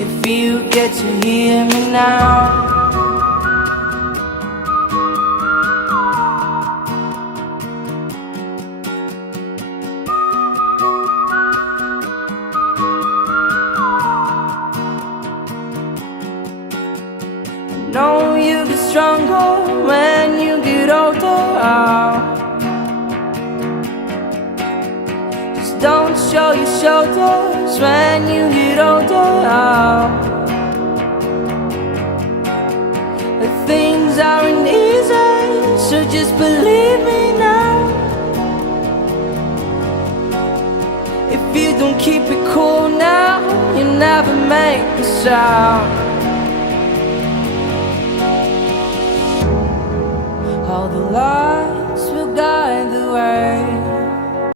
if you get to hear me now. I know you get stronger when you get older. Just don't show your shoulders when you get older. Things aren't easy, so just believe me now. If you don't keep it cool now, you never make a sound. All the lights will guide the way.